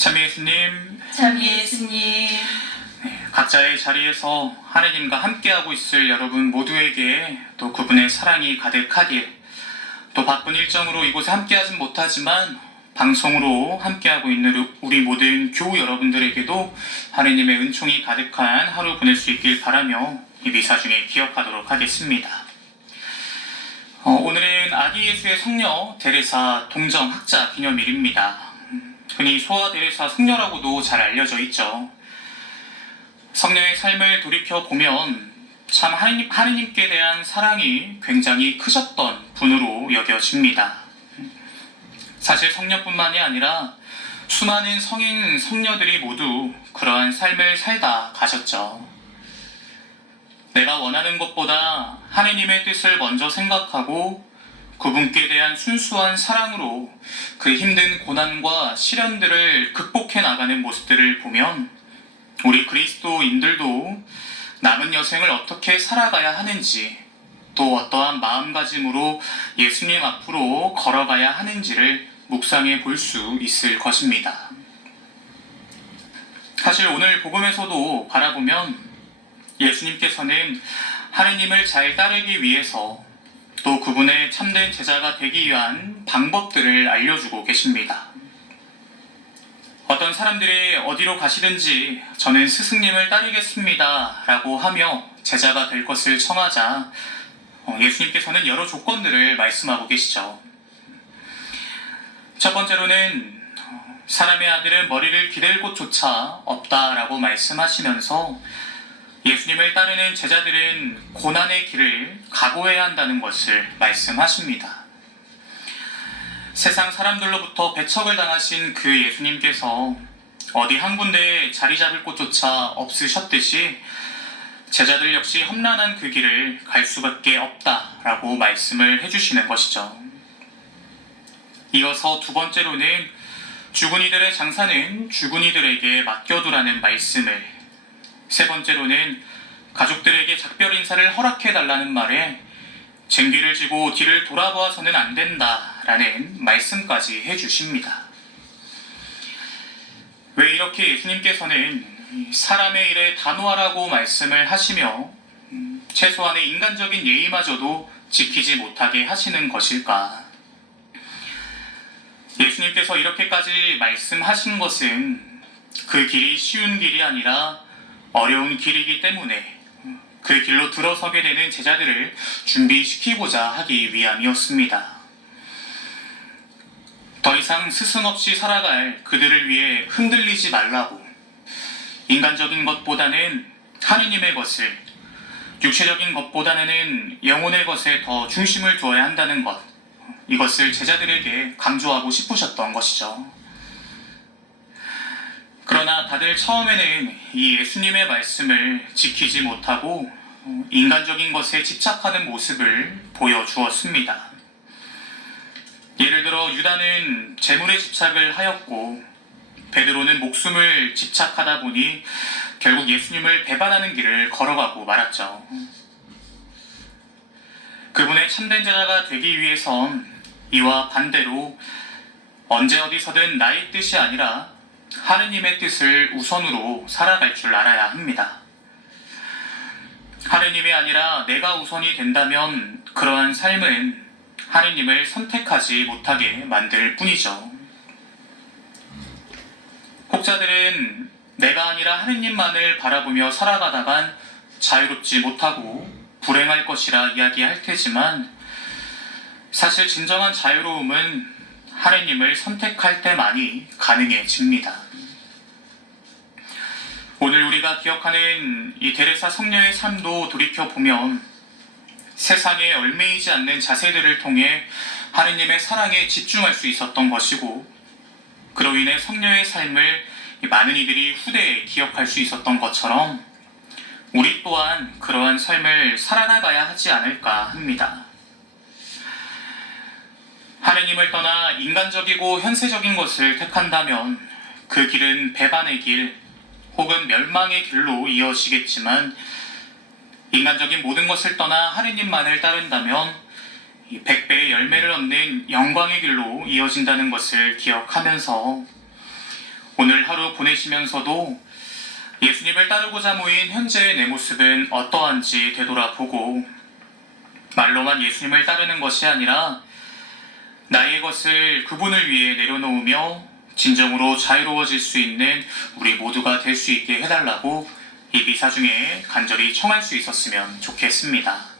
참여 예수님, 참여 예수님, 각자의 자리에서 하느님과 함께하고 있을 여러분 모두에게 또 그분의 사랑이 가득하길, 또 바쁜 일정으로 이곳에 함께하진 못하지만 방송으로 함께하고 있는 우리 모든 교우 여러분들에게도 하느님의 은총이 가득한 하루 보낼 수 있길 바라며 이 미사 중에 기억하도록 하겠습니다. 오늘은 아기 예수의 성녀 데레사 동정 학자 기념일입니다. 흔히 소아 데레사 성녀라고도 잘 알려져 있죠. 성녀의 삶을 돌이켜보면 참 하느님께 대한 사랑이 굉장히 크셨던 분으로 여겨집니다. 사실 성녀뿐만이 아니라 수많은 성인 성녀들이 모두 그러한 삶을 살다 가셨죠. 내가 원하는 것보다 하느님의 뜻을 먼저 생각하고 그분께 대한 순수한 사랑으로 그 힘든 고난과 시련들을 극복해 나가는 모습들을 보면 우리 그리스도인들도 남은 여생을 어떻게 살아가야 하는지, 또 어떠한 마음가짐으로 예수님 앞으로 걸어가야 하는지를 묵상해 볼 수 있을 것입니다. 사실 오늘 복음에서도 바라보면 예수님께서는 하느님을 잘 따르기 위해서 또 그분의 참된 제자가 되기 위한 방법들을 알려주고 계십니다. 어떤 사람들이 어디로 가시든지 저는 스승님을 따르겠습니다 라고 하며 제자가 될 것을 청하자 예수님께서는 여러 조건들을 말씀하고 계시죠. 첫 번째로는 사람의 아들은 머리를 기댈 곳조차 없다라고 말씀하시면서 예수님을 따르는 제자들은 고난의 길을 각오해야 한다는 것을 말씀하십니다. 세상 사람들로부터 배척을 당하신 그 예수님께서 어디 한 군데에 자리 잡을 곳조차 없으셨듯이 제자들 역시 험난한 그 길을 갈 수밖에 없다라고 말씀을 해주시는 것이죠. 이어서 두 번째로는 죽은 이들의 장사는 죽은 이들에게 맡겨두라는 말씀을, 세 번째로는 가족들에게 작별 인사를 허락해달라는 말에 쟁기를 지고 뒤를 돌아보아서는 안 된다라는 말씀까지 해주십니다. 왜 이렇게 예수님께서는 사람의 일에 단호하라고 말씀을 하시며 최소한의 인간적인 예의마저도 지키지 못하게 하시는 것일까? 예수님께서 이렇게까지 말씀하신 것은 그 길이 쉬운 길이 아니라 어려운 길이기 때문에 그 길로 들어서게 되는 제자들을 준비시키고자 하기 위함이었습니다. 더 이상 스승 없이 살아갈 그들을 위해 흔들리지 말라고, 인간적인 것보다는 하느님의 것을, 육체적인 것보다는 영혼의 것에 더 중심을 두어야 한다는 것, 이것을 제자들에게 강조하고 싶으셨던 것이죠. 그러나 다들 처음에는 이 예수님의 말씀을 지키지 못하고 인간적인 것에 집착하는 모습을 보여주었습니다. 예를 들어 유다는 재물에 집착을 하였고 베드로는 목숨을 집착하다 보니 결국 예수님을 배반하는 길을 걸어가고 말았죠. 그분의 참된 제자가 되기 위해선 이와 반대로 언제 어디서든 나의 뜻이 아니라 하느님의 뜻을 우선으로 살아갈 줄 알아야 합니다. 하느님이 아니라 내가 우선이 된다면 그러한 삶은 하느님을 선택하지 못하게 만들 뿐이죠. 혹자들은 내가 아니라 하느님만을 바라보며 살아가다간 자유롭지 못하고 불행할 것이라 이야기할 테지만 사실 진정한 자유로움은 하느님을 선택할 때만이 가능해집니다. 오늘 우리가 기억하는 이 데레사 성녀의 삶도 돌이켜보면 세상에 얽매이지 않는 자세들을 통해 하느님의 사랑에 집중할 수 있었던 것이고 그로 인해 성녀의 삶을 많은 이들이 후대에 기억할 수 있었던 것처럼 우리 또한 그러한 삶을 살아나가야 하지 않을까 합니다. 하느님을 떠나 인간적이고 현세적인 것을 택한다면 그 길은 배반의 길 혹은 멸망의 길로 이어지겠지만 인간적인 모든 것을 떠나 하느님만을 따른다면 100배의 열매를 얻는 영광의 길로 이어진다는 것을 기억하면서 오늘 하루 보내시면서도 예수님을 따르고자 모인 현재의 내 모습은 어떠한지 되돌아보고 말로만 예수님을 따르는 것이 아니라 나의 것을 그분을 위해 내려놓으며 진정으로 자유로워질 수 있는 우리 모두가 될 수 있게 해달라고 이 미사 중에 간절히 청할 수 있었으면 좋겠습니다.